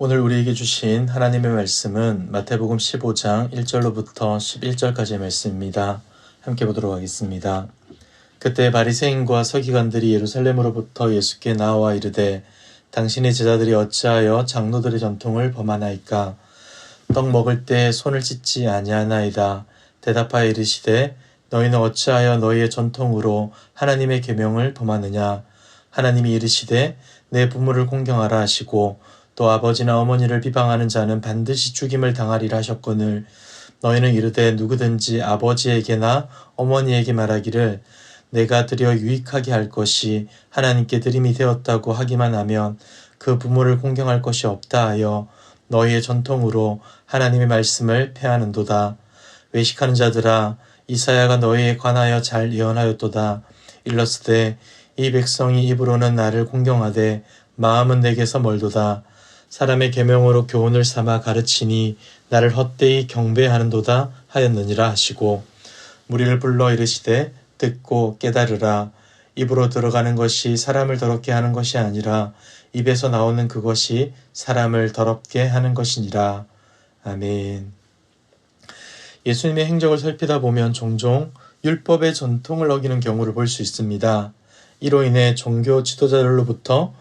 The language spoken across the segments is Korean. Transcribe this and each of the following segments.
오늘 우리에게 주신 하나님의 말씀은 마태복음 15장 1절로부터 11절까지의 말씀입니다. 함께 보도록 하겠습니다. 그때 바리새인과 서기관들이 예루살렘으로부터 예수께 나와 이르되 당신의 제자들이 어찌하여 장로들의 전통을 범하나이까? 떡 먹을 때 손을 씻지 아니하나이다. 대답하여 이르시되 너희는 어찌하여 너희의 전통으로 하나님의 계명을 범하느냐? 하나님이 이르시되 내 부모를 공경하라 하시고 또 아버지나 어머니를 비방하는 자는 반드시 죽임을 당하리라 하셨거늘 너희는 이르되 누구든지 아버지에게나 어머니에게 말하기를 내가 드려 유익하게 할 것이 하나님께 드림이 되었다고 하기만 하면 그 부모를 공경할 것이 없다 하여 너희의 전통으로 하나님의 말씀을 폐하는도다. 외식하는 자들아, 이사야가 너희에 관하여 잘 예언하였도다. 일러스되 이 백성이 입으로는 나를 공경하되 마음은 내게서 멀도다. 사람의 계명으로 교훈을 삼아 가르치니 나를 헛되이 경배하는도다 하였느니라 하시고 무리를 불러 이르시되 듣고 깨달으라. 입으로 들어가는 것이 사람을 더럽게 하는 것이 아니라 입에서 나오는 그것이 사람을 더럽게 하는 것이니라. 아멘. 예수님의 행적을 살피다 보면 종종 율법의 전통을 어기는 경우를 볼 수 있습니다. 이로 인해 종교 지도자들로부터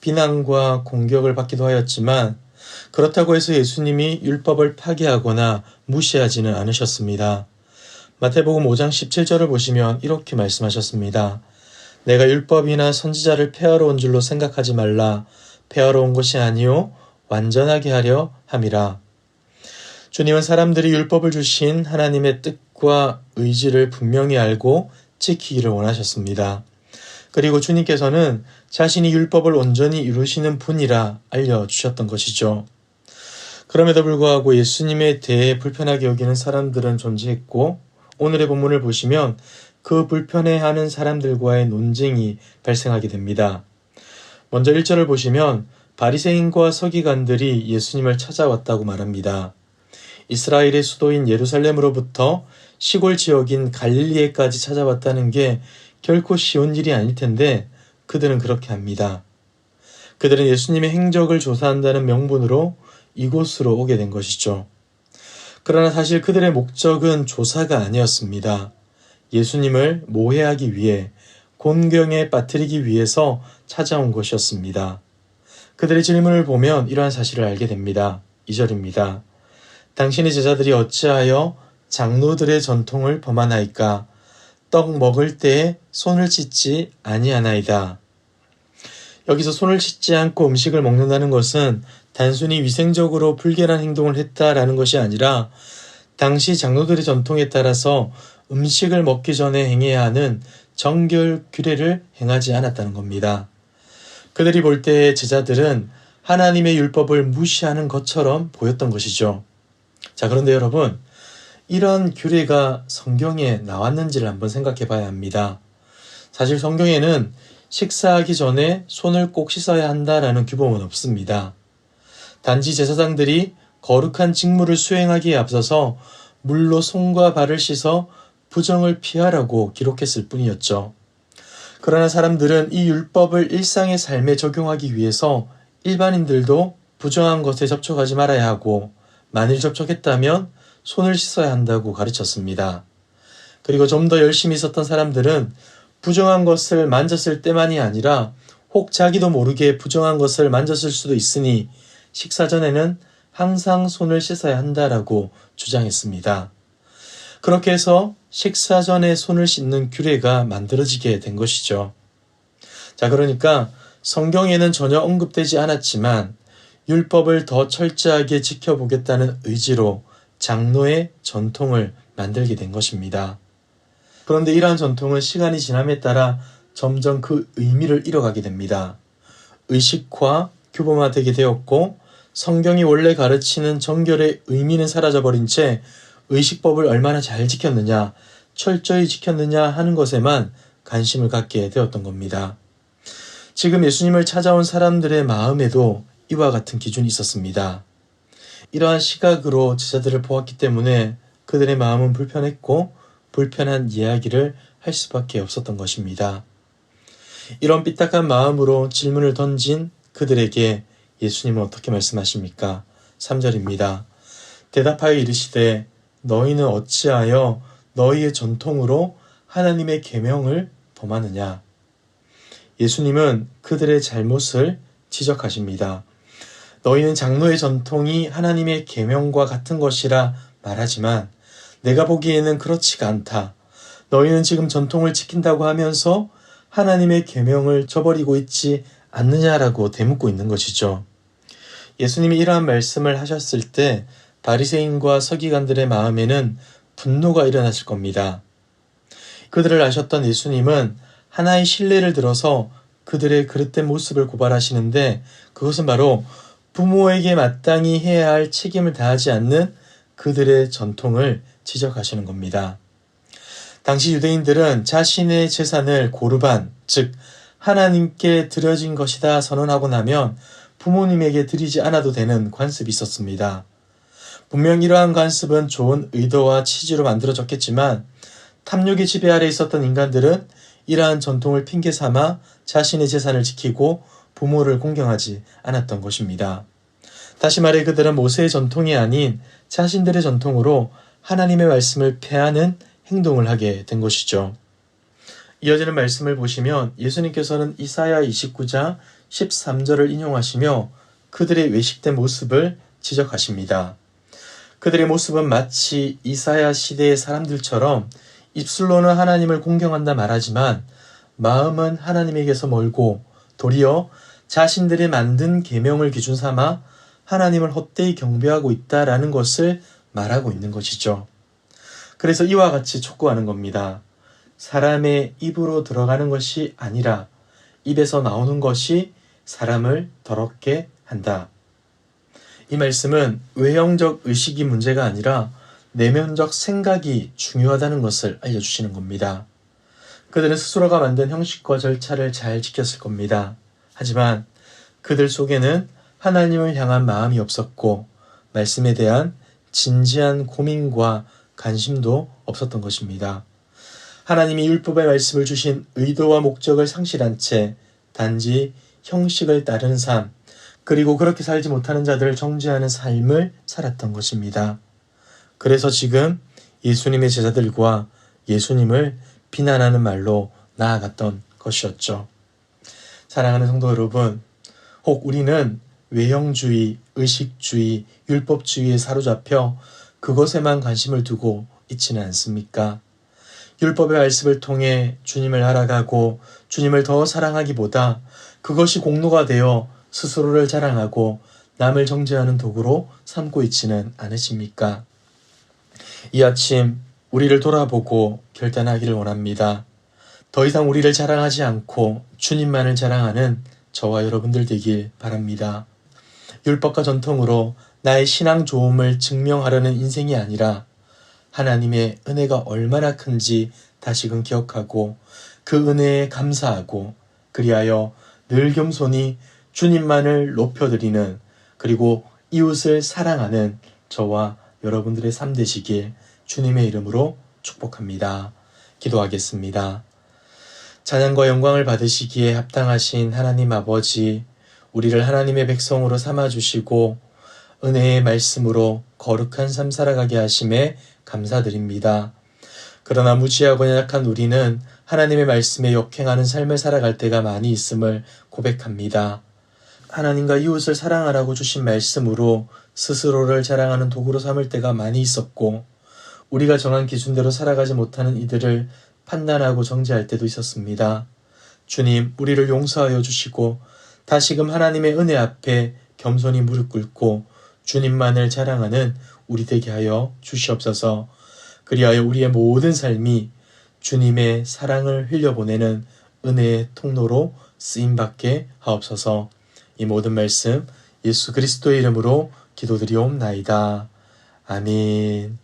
비난과 공격을 받기도 하였지만 그렇다고 해서 예수님이 율법을 파괴하거나 무시하지는 않으셨습니다. 마태복음 5장 17절을 보시면 이렇게 말씀하셨습니다. 내가 율법이나 선지자를 폐하러 온 줄로 생각하지 말라. 폐하러 온 것이 아니요 완전하게 하려 함이라. 주님은 사람들이 율법을 주신 하나님의 뜻과 의지를 분명히 알고 지키기를 원하셨습니다. 그리고 주님께서는 자신이 율법을 온전히 이루시는 분이라 알려주셨던 것이죠. 그럼에도 불구하고 예수님에 대해 불편하게 여기는 사람들은 존재했고 오늘의 본문을 보시면 그 불편해하는 사람들과의 논쟁이 발생하게 됩니다. 먼저 1절을 보시면 바리새인과 서기관들이 예수님을 찾아왔다고 말합니다. 이스라엘의 수도인 예루살렘으로부터 시골 지역인 갈릴리에까지 찾아왔다는 게 결코 쉬운 일이 아닐 텐데 그들은 그렇게 합니다. 그들은 예수님의 행적을 조사한다는 명분으로 이곳으로 오게 된 것이죠. 그러나 사실 그들의 목적은 조사가 아니었습니다. 예수님을 모해하기 위해 곤경에 빠뜨리기 위해서 찾아온 것이었습니다. 그들의 질문을 보면 이러한 사실을 알게 됩니다. 2절입니다. 당신의 제자들이 어찌하여 장로들의 전통을 범하나이까? 떡 먹을 때에 손을 씻지 아니하나이다. 여기서 손을 씻지 않고 음식을 먹는다는 것은 단순히 위생적으로 불결한 행동을 했다라는 것이 아니라 당시 장로들의 전통에 따라서 음식을 먹기 전에 행해야 하는 정결 규례를 행하지 않았다는 겁니다. 그들이 볼 때 제자들은 하나님의 율법을 무시하는 것처럼 보였던 것이죠. 자, 그런데 여러분, 이런 규례가 성경에 나왔는지를 한번 생각해 봐야 합니다. 사실 성경에는 식사하기 전에 손을 꼭 씻어야 한다라는 규범은 없습니다. 단지 제사장들이 거룩한 직무를 수행하기에 앞서서 물로 손과 발을 씻어 부정을 피하라고 기록했을 뿐이었죠. 그러나 사람들은 이 율법을 일상의 삶에 적용하기 위해서 일반인들도 부정한 것에 접촉하지 말아야 하고 만일 접촉했다면 손을 씻어야 한다고 가르쳤습니다. 그리고 좀 더 열심히 있었던 사람들은 부정한 것을 만졌을 때만이 아니라 혹 자기도 모르게 부정한 것을 만졌을 수도 있으니 식사 전에는 항상 손을 씻어야 한다라고 주장했습니다. 그렇게 해서 식사 전에 손을 씻는 규례가 만들어지게 된 것이죠. 자, 그러니까 성경에는 전혀 언급되지 않았지만 율법을 더 철저하게 지켜보겠다는 의지로 장로의 전통을 만들게 된 것입니다. 그런데 이러한 전통은 시간이 지남에 따라 점점 그 의미를 잃어가게 됩니다. 의식화, 규범화되게 되었고 성경이 원래 가르치는 정결의 의미는 사라져버린 채 의식법을 얼마나 잘 지켰느냐, 철저히 지켰느냐 하는 것에만 관심을 갖게 되었던 겁니다. 지금 예수님을 찾아온 사람들의 마음에도 이와 같은 기준이 있었습니다. 이러한 시각으로 제자들을 보았기 때문에 그들의 마음은 불편했고 불편한 이야기를 할 수밖에 없었던 것입니다. 이런 삐딱한 마음으로 질문을 던진 그들에게 예수님은 어떻게 말씀하십니까? 3절입니다. 대답하여 이르시되 너희는 어찌하여 너희의 전통으로 하나님의 계명을 범하느냐? 예수님은 그들의 잘못을 지적하십니다. 너희는 장로의 전통이 하나님의 계명과 같은 것이라 말하지만 내가 보기에는 그렇지가 않다. 너희는 지금 전통을 지킨다고 하면서 하나님의 계명을 저버리고 있지 않느냐라고 대묻고 있는 것이죠. 예수님이 이러한 말씀을 하셨을 때 바리새인과 서기관들의 마음에는 분노가 일어났을 겁니다. 그들을 아셨던 예수님은 하나의 신뢰를 들어서 그들의 그릇된 모습을 고발하시는데 그것은 바로 부모에게 마땅히 해야 할 책임을 다하지 않는 그들의 전통을 지적하시는 겁니다. 당시 유대인들은 자신의 재산을 고르반, 즉 하나님께 드려진 것이다 선언하고 나면 부모님에게 드리지 않아도 되는 관습이 있었습니다. 분명 이러한 관습은 좋은 의도와 취지로 만들어졌겠지만 탐욕의 지배 아래 있었던 인간들은 이러한 전통을 핑계 삼아 자신의 재산을 지키고 부모를 공경하지 않았던 것입니다. 다시 말해 그들은 모세의 전통이 아닌 자신들의 전통으로 하나님의 말씀을 폐하는 행동을 하게 된 것이죠. 이어지는 말씀을 보시면 예수님께서는 이사야 29장 13절을 인용하시며 그들의 외식된 모습을 지적하십니다. 그들의 모습은 마치 이사야 시대의 사람들처럼 입술로는 하나님을 공경한다 말하지만 마음은 하나님에게서 멀고 도리어 자신들이 만든 계명을 기준 삼아 하나님을 헛되이 경배하고 있다라는 것을 말하고 있는 것이죠. 그래서 이와 같이 촉구하는 겁니다. 사람의 입으로 들어가는 것이 아니라 입에서 나오는 것이 사람을 더럽게 한다. 이 말씀은 외형적 의식이 문제가 아니라 내면적 생각이 중요하다는 것을 알려주시는 겁니다. 그들은 스스로가 만든 형식과 절차를 잘 지켰을 겁니다. 하지만 그들 속에는 하나님을 향한 마음이 없었고 말씀에 대한 진지한 고민과 관심도 없었던 것입니다. 하나님이 율법의 말씀을 주신 의도와 목적을 상실한 채 단지 형식을 따르는 삶, 그리고 그렇게 살지 못하는 자들을 정죄하는 삶을 살았던 것입니다. 그래서 지금 예수님의 제자들과 예수님을 비난하는 말로 나아갔던 것이었죠. 사랑하는 성도 여러분, 혹 우리는 외형주의, 의식주의, 율법주의에 사로잡혀 그것에만 관심을 두고 있지는 않습니까? 율법의 말씀을 통해 주님을 알아가고 주님을 더 사랑하기보다 그것이 공로가 되어 스스로를 자랑하고 남을 정죄하는 도구로 삼고 있지는 않으십니까? 이 아침 우리를 돌아보고 결단하기를 원합니다. 더 이상 우리를 자랑하지 않고 주님만을 자랑하는 저와 여러분들 되길 바랍니다. 율법과 전통으로 나의 신앙 좋음을 증명하려는 인생이 아니라 하나님의 은혜가 얼마나 큰지 다시금 기억하고 그 은혜에 감사하고 그리하여 늘 겸손히 주님만을 높여드리는 그리고 이웃을 사랑하는 저와 여러분들의 삶 되시길 주님의 이름으로 축복합니다. 기도하겠습니다. 찬양과 영광을 받으시기에 합당하신 하나님 아버지, 우리를 하나님의 백성으로 삼아주시고 은혜의 말씀으로 거룩한 삶 살아가게 하심에 감사드립니다. 그러나 무지하고 연약한 우리는 하나님의 말씀에 역행하는 삶을 살아갈 때가 많이 있음을 고백합니다. 하나님과 이웃을 사랑하라고 주신 말씀으로 스스로를 자랑하는 도구로 삼을 때가 많이 있었고 우리가 정한 기준대로 살아가지 못하는 이들을 판단하고 정죄할 때도 있었습니다. 주님, 우리를 용서하여 주시고 다시금 하나님의 은혜 앞에 겸손히 무릎 꿇고 주님만을 자랑하는 우리 되게 하여 주시옵소서. 그리하여 우리의 모든 삶이 주님의 사랑을 흘려보내는 은혜의 통로로 쓰임받게 하옵소서. 이 모든 말씀 예수 그리스도의 이름으로 기도드리옵나이다. 아멘.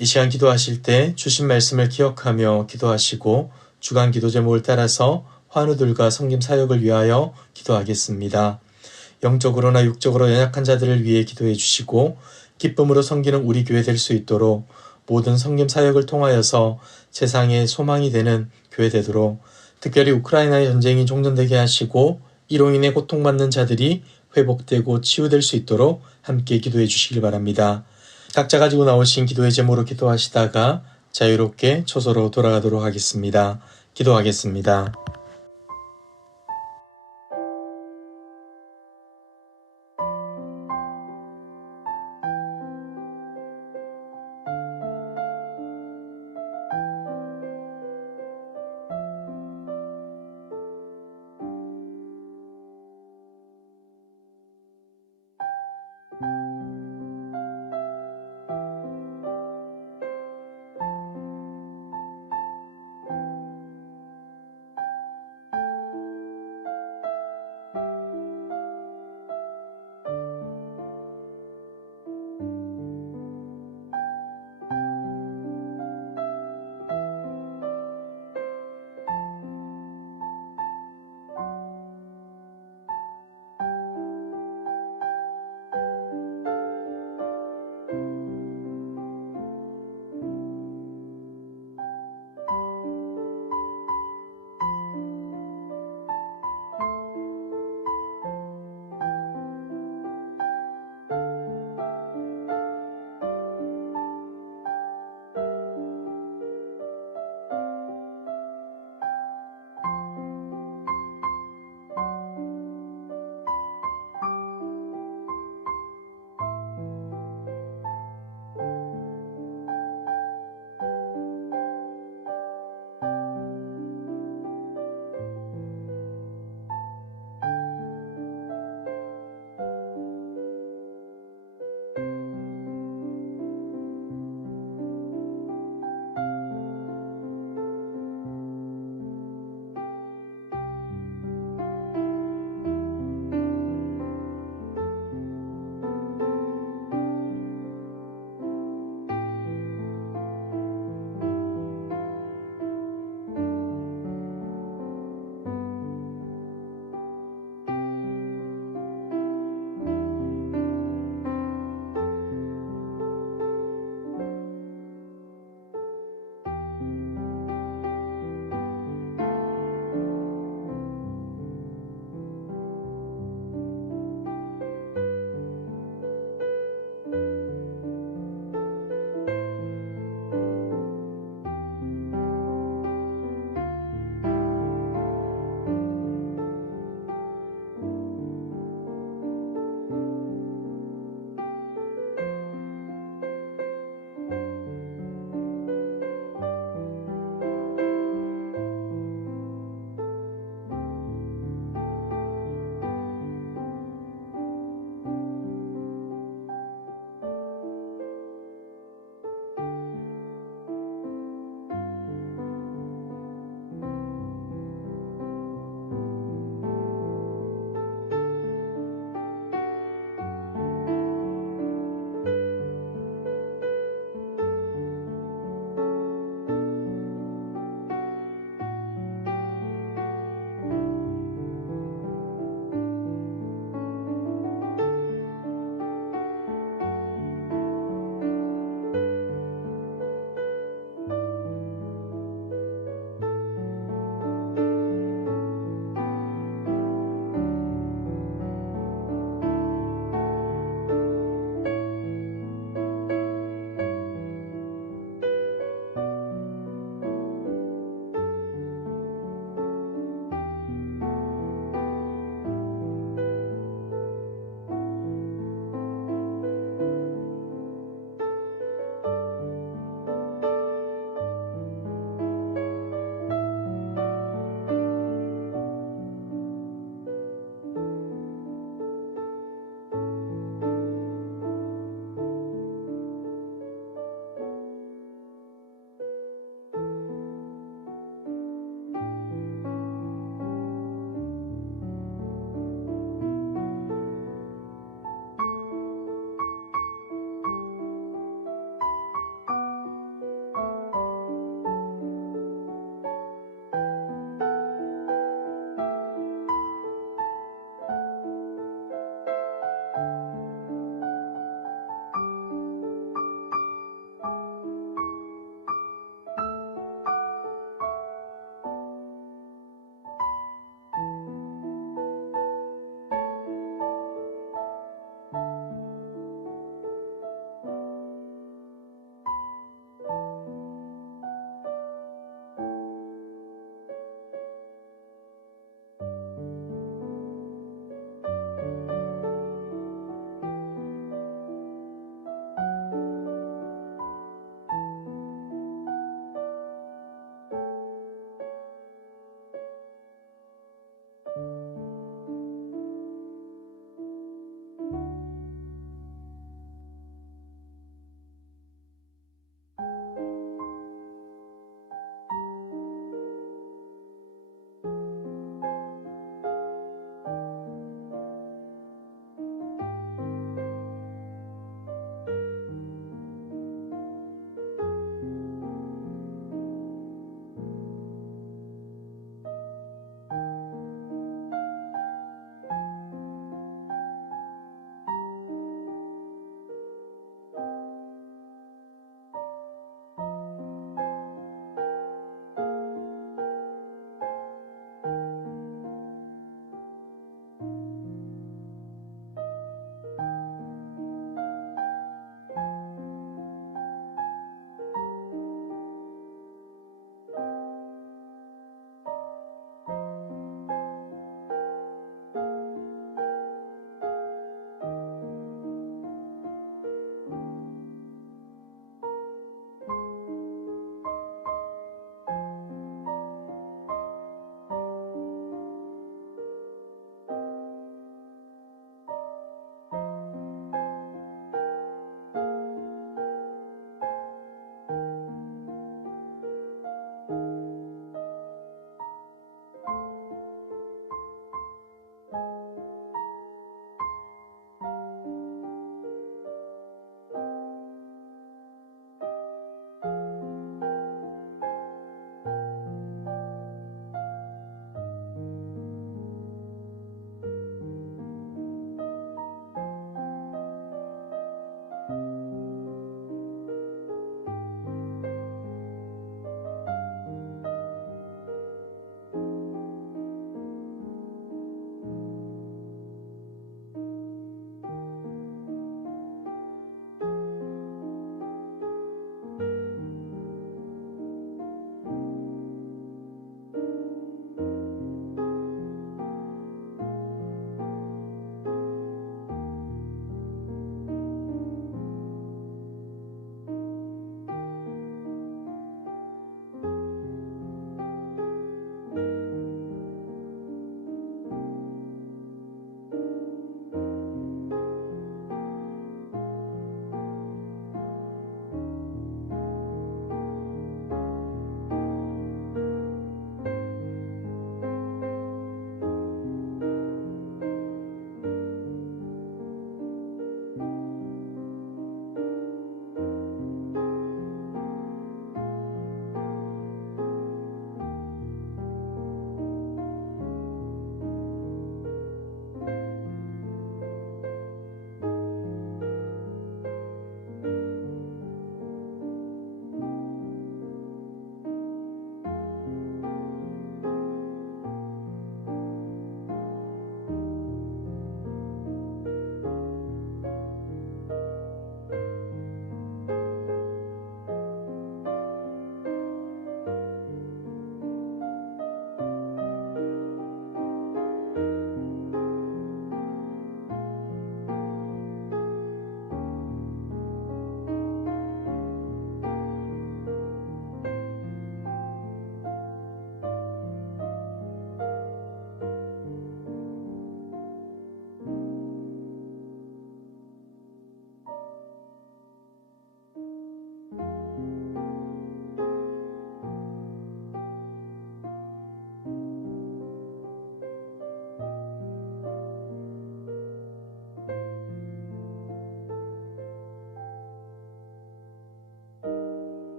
이 시간 기도하실 때 주신 말씀을 기억하며 기도하시고 주간 기도 제목을 따라서 환우들과 성김 사역을 위하여 기도하겠습니다. 영적으로나 육적으로 연약한 자들을 위해 기도해 주시고 기쁨으로 섬기는 우리 교회 될 수 있도록 모든 성김 사역을 통하여서 세상의 소망이 되는 교회 되도록 특별히 우크라이나의 전쟁이 종전되게 하시고 이로 인해 고통받는 자들이 회복되고 치유될 수 있도록 함께 기도해 주시길 바랍니다. 각자 가지고 나오신 기도의 제목으로 기도하시다가 자유롭게 초소로 돌아가도록 하겠습니다. 기도하겠습니다.